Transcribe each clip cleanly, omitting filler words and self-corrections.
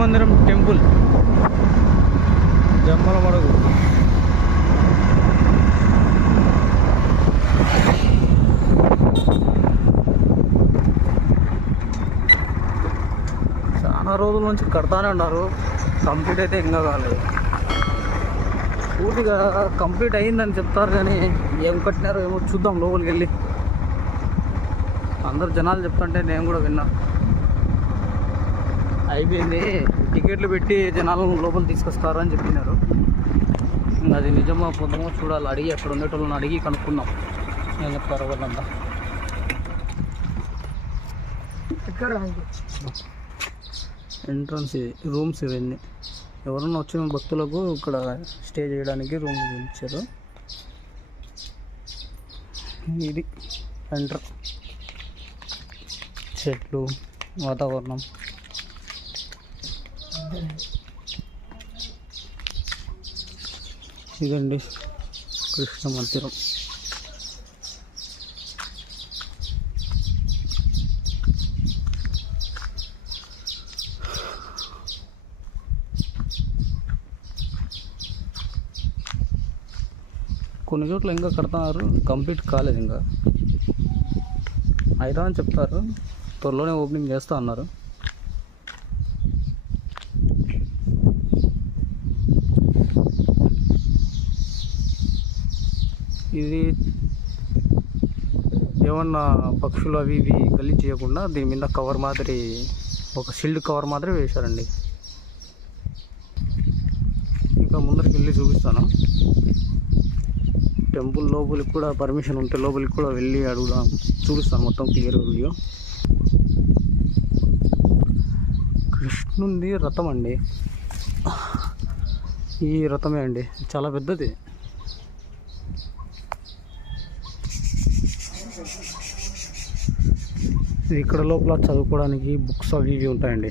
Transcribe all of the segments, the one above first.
మందిరం టెంపుల్ జమ్మలమడుగు. చాలా రోజుల నుంచి కడతానే ఉన్నారు, కంప్లీట్ అయితే ఇంకా కాలేదు. పూర్తిగా కంప్లీట్ అయిందని చెప్తారు కానీ ఏం కట్టినారో ఏమో చూద్దాం లోపలికి వెళ్ళి. అందరు జనాలు చెప్తుంటే నేను కూడా విన్నా. అయిపోయింది, టికెట్లు పెట్టి జనాలను లోపల తీసుకొస్తారు అని చెప్పినారు. ఇంకా అది నిజమో పొద్దుమో చూడాలి. అడిగి అక్కడ ఉండేటోళ్ళని అడిగి కనుక్కుందాం ఏం చెప్తారో వాళ్ళంతా. ఎంట్రన్స్ ఇది, రూమ్స్ ఇవన్నీ. ఎవరన్నా వచ్చిన భక్తులకు ఇక్కడ స్టే చేయడానికి రూమ్ ఇచ్చారు. ఇది ఎంటర్, చెట్లు, వాతావరణం. ఇదండి కృష్ణ మందిరం. కొన్ని చోట్ల ఇంకా కడుతున్నారు, కంప్లీట్ కాలేదు. ఇంకా అవుతా అని చెప్తారు, త్వరలోనే ఓపెనింగ్ చేస్తా అన్నారు. ఇది ఏమన్నా పక్షులు అవి ఇవి గలీజ్ చేయకుండా దీని మీద కవర్ మాదిరి, ఒక షీల్డ్ కవర్ మాదిరి వేశారండి. ఇంకా ముందరికి వెళ్ళి చూపిస్తాను. టెంపుల్ లోపలికి కూడా పర్మిషన్ ఉంటే లోపలికి కూడా వెళ్ళి అడుగుదాం, చూపిస్తాను మొత్తం క్లియర్ వీడియో. కృష్ణుంది రథం అండి, ఈ రథమే అండి, చాలా పెద్దది. ఇక్కడ లోపల చదువుకోవడానికి బుక్స్ అవి ఇవి ఉంటాయండి.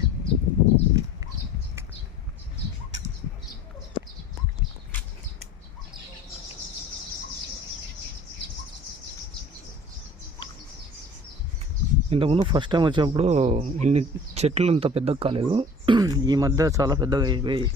ఇంతకుముందు ఫస్ట్ టైం వచ్చినప్పుడు ఇన్ని చెట్లు ఇంత పెద్దగా కాలేదు, ఈ మధ్య చాలా పెద్దగా అయిపోయి.